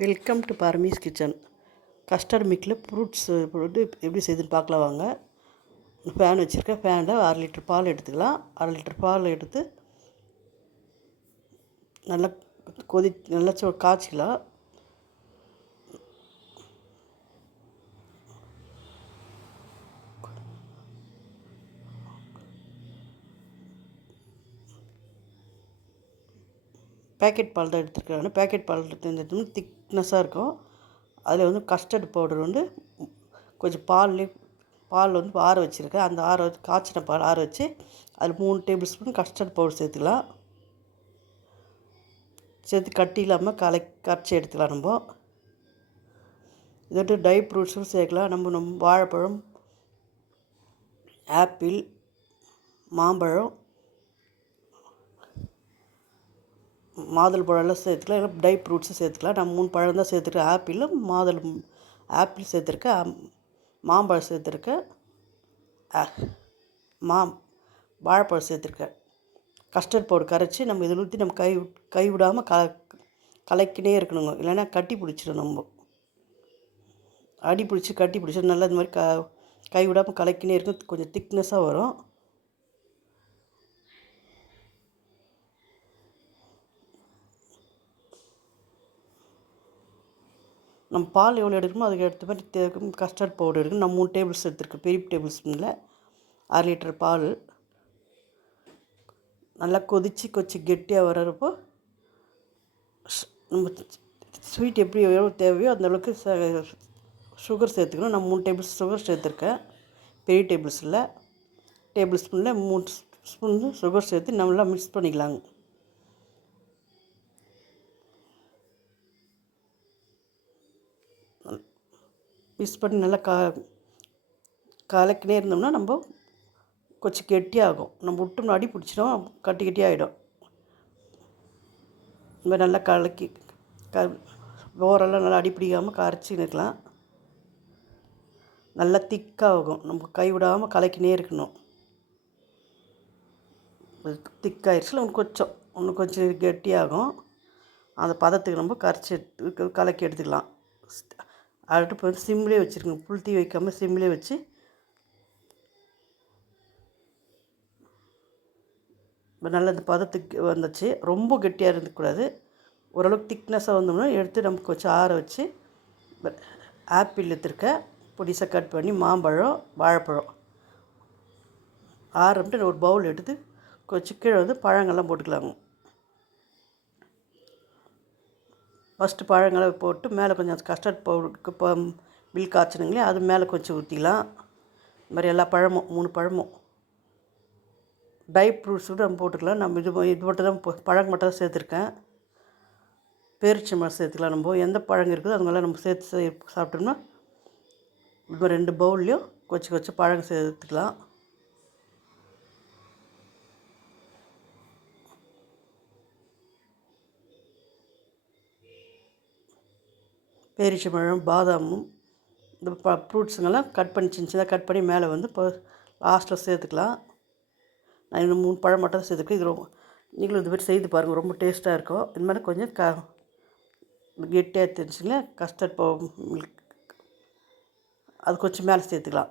Welcome to Burmese kitchen. Custard மிக்கில் fruits போட்டு எப்படி செய்யுதுன்னு பார்க்கலாம் வாங்க. ஃபேன் வச்சுருக்கேன் ஃபேனில் அரை லிட்டர் பால் எடுத்துக்கலாம். அரை லிட்டர் பால் எடுத்து நல்லா கொதி நல்லா காய்ச்சிக்கலாம். பேக்கெட் பால் தான் எடுத்துருக்காங்க. பேக்கெட் பால் எடுத்து திக்னஸாக இருக்கும். அதில் வந்து கஸ்டர்ட் பவுடர் வந்து கொஞ்சம் பால்லே பால் வந்து ஆற வச்சுருக்கேன். அந்த ஆற வச்சு காய்ச்சின பால் ஆற வச்சு அதில் மூணு டேபிள் ஸ்பூன் கஸ்டர்ட் பவுடர் சேர்த்துக்கலாம். சேர்த்து கட்டி இல்லாமல் கலை கரைச்சி எடுத்துக்கலாம் நம்ம. இதோட்டு ட்ரை ஃப்ரூட்ஸும் சேர்க்கலாம். நம்ம நம்ம வாழைப்பழம் ஆப்பிள் மாம்பழம் மாதுளை பழம்லாம் சேர்த்துக்கலாம் இல்லை ட்ரை ஃப்ரூட்ஸும் சேர்த்துக்கலாம். நான் மூணு பழம் தான் சேர்த்துருக்கேன். ஆப்பிளும் மாதுளை ஆப்பிள் சேர்த்துருக்கேன். மாம்பழம் சேர்த்துருக்கேன். மா வாழைப்பழம் சேர்த்துருக்கேன். கஸ்டர்ட் பவுடர் கரைச்சி நம்ம இதில் ஊற்றி நம்ம கை கை விடாமல் க கலக்கினே இருக்கணுங்க. இல்லைன்னா கட்டி பிடிச்சிடும் நம்ம. அடி பிடிச்சி கட்டி பிடிச்சி நல்லா இந்த மாதிரி க கை விடாமல் கலக்கினே இருக்கும். கொஞ்சம் திக்னஸாக வரும். நம்ம பால் எவ்வளோ எடுக்கணுமோ அதுக்கு எடுத்த மாதிரி கஸ்டர்ட் பவுடர் எடுக்கணும். நான் மூணு டேபிள்ஸ் எடுத்துருக்கேன். பெரிய டேபிள் ஸ்பூனில் அரை லிட்டர் பால். நல்லா கொதித்து கொஞ்சம் கெட்டியாக வர்றப்போ நம்ம ஸ்வீட் எப்படி எவ்வளோ தேவையோ அந்தளவுக்கு சுகர் சேர்த்துக்கணும். நான் மூணு டேபிள் சுகர் சேர்த்துருக்கேன். பெரிய டேபிள்ஸில் டேபிள் ஸ்பூனில் மூணு ஸ்பூன் சுகர் சேர்த்து நல்லா மிக்ஸ் பண்ணிக்கலாங்க. மிக்ஸ் பண்ணி நல்லா கா கலக்கினே இருந்தோம்னா நம்ம கொஞ்சம் கெட்டியாகும். நம்ம விட்டோம்னா அடி பிடிச்சிடும் கட்டி கட்டி ஆகிடும் இந்த மாதிரி நல்லா கலக்கி க ஓரெல்லாம் நல்லா அடி பிடிக்காமல் கரைச்சின்னு இருக்கலாம். நல்லா திக்காகும். நம்ம கை விடாமல் கலக்கினே இருக்கணும். திக்காயிடுச்சுல இன்னும் கொஞ்சம். இன்னும் கொஞ்சம் கெட்டியாகும். அந்த பதத்துக்கு நம்ம கரைச்சி எடுத்து கலக்கி எடுத்துக்கலாம். அடுப்பு வந்து சிம்லேயே வச்சுருக்கோங்க புல் தீ வைக்காமல் சிம்லேயே வச்சு. நல்ல இந்த பதத்துக்கு வந்துச்சு. ரொம்ப கெட்டியாக இருந்துக்கூடாது. ஓரளவுக்கு திக்னஸாக வந்தோம்னா எடுத்து நமக்கு கொஞ்சம் ஆற வச்சு ஆப்பிள் எடுத்துருக்க. பொடிசாக கட் பண்ணி மாம்பழம் வாழைப்பழம். ஆரம்பிட்டு ஒரு பவுல் எடுத்து கொஞ்சம் கீழே வந்து பழங்கள்லாம் போட்டுக்கலாங்க. ஃபஸ்ட்டு பழங்களை போட்டு மேலே கொஞ்சம் கஸ்டர்ட் பவுடருக்கு இப்போ மில்க் காய்ச்சினுங்களே அது மேலே கொஞ்சம் ஊற்றிக்கலாம் இந்த மாதிரி எல்லா பழமும் மூணு பழமும். ட்ரை ஃப்ரூட்ஸ் கூட நம்ம போட்டுக்கலாம். நம்ம இது இது மட்டும் தான் பழம் மட்டும் தான் சேர்த்துருக்கேன். பேரிச்சி மரம் சேர்த்துக்கலாம் நம்ம. எந்த பழங்க இருக்குதோ அதுங்களாம் நம்ம சேர்த்து சாப்பிட்டோம்னா இப்போ ரெண்டு பவுல்லையும் கொச்சி கொச்சி பழங்க சேர்த்துக்கலாம். பேரிச்சம்பழம் பாதாமும் இந்த ப ஃப்ரூட்ஸுங்கெல்லாம் கட் பண்ணி சின்ன சின்னதாக கட் பண்ணி மேலே வந்து இப்போ லாஸ்ட்டில் சேர்த்துக்கலாம். நான் இன்னும் மூணு பழம் மட்டும் தான் இது ரொம்ப நீங்களும் இது மாதிரி செய்து பாருங்கள் ரொம்ப டேஸ்ட்டாக இருக்கும். இது மாதிரி கொஞ்சம் க கெட்டியாக தெரிஞ்சுங்களா கஸ்டர்ட் போ மில்க் அது கொஞ்சம் மேலே சேர்த்துக்கலாம்.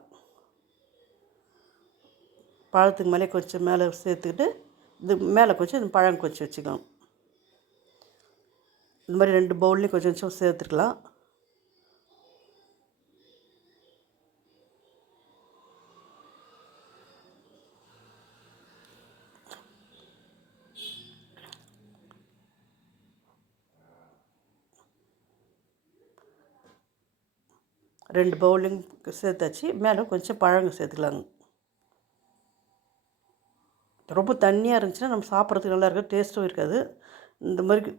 பழத்துக்கு மேலே கொஞ்சம் மேலே சேர்த்துக்கிட்டு இது மேலே கொஞ்சம் இந்த பழம் கொஞ்சம் வச்சுக்கலாம். இந்த மாதிரி ரெண்டு பவுல்லையும் கொஞ்சம் கொஞ்சம் சேர்த்துக்கலாம். ரெண்டு பவுலிங் சேர்த்தாச்சு மேலே கொஞ்சம் பழங்க சேர்த்துக்கலாங்க. ரொம்ப தண்ணியாக இருந்துச்சுன்னா நம்ம சாப்பிட்றதுக்கு நல்லா இருக்கும் டேஸ்ட்டும் இருக்காது. இந்த மாதிரி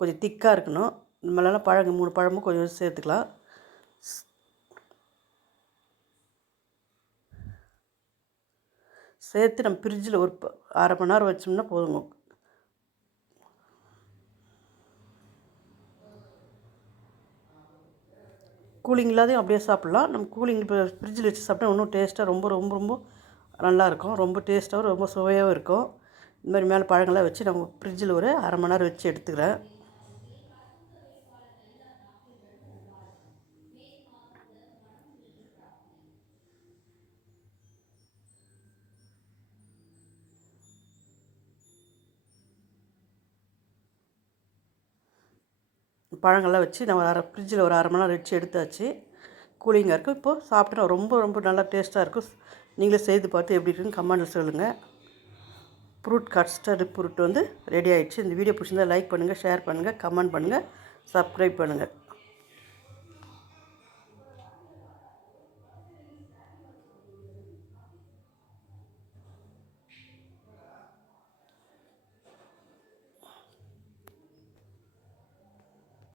கொஞ்சம் திக்காக இருக்கணும். இந்த மாதிரிலாம் பழங்க மூணு பழமும் கொஞ்சம் சேர்த்துக்கலாம். சேர்த்து நம்ம ஃப்ரிட்ஜில் ஒரு அரை மணி நேரம் வச்சோம்னா போதுங்க. கூலிங் இல்லாதையும் அப்படியே சாப்பிட்லாம். நம்ம கூலிங் இப்போ ஃப்ரிட்ஜில் வச்சு சாப்பிட்டா இன்னும் டேஸ்ட்டாக ரொம்ப ரொம்ப ரொம்ப நல்லாயிருக்கும். ரொம்ப டேஸ்ட்டாகவும் ரொம்ப சுவையாகவும் இருக்கும். இந்த மாதிரி மேலே பழங்கள்லாம் வச்சு நம்ம ஃப்ரிட்ஜில் ஒரு அரை மணி நேரம் வச்சு எடுத்துக்கிறேன். பழங்கள்லாம் வச்சு நான் ஒரு அரை ஃப்ரிட்ஜில் ஒரு அரை மணி நேரம் வச்சு எடுத்தாச்சு. கூலிங்காக இருக்கும். இப்போது சாப்பிட்டா ரொம்ப ரொம்ப நல்லா டேஸ்ட்டாக இருக்கும். நீங்களே செய்து பார்த்து எப்படி இருக்குன்னு கமெண்டில் சொல்லுங்கள் ஃப்ரூட் கஸ்டர்டு ஃப்ரூட் வந்து ரெடி ஆகிடுச்சு இந்த வீடியோ பிடிச்சிருந்தா லைக் பண்ணுங்கள் ஷேர் பண்ணுங்கள் கமெண்ட் பண்ணுங்கள் சப்ஸ்கிரைப் பண்ணுங்கள்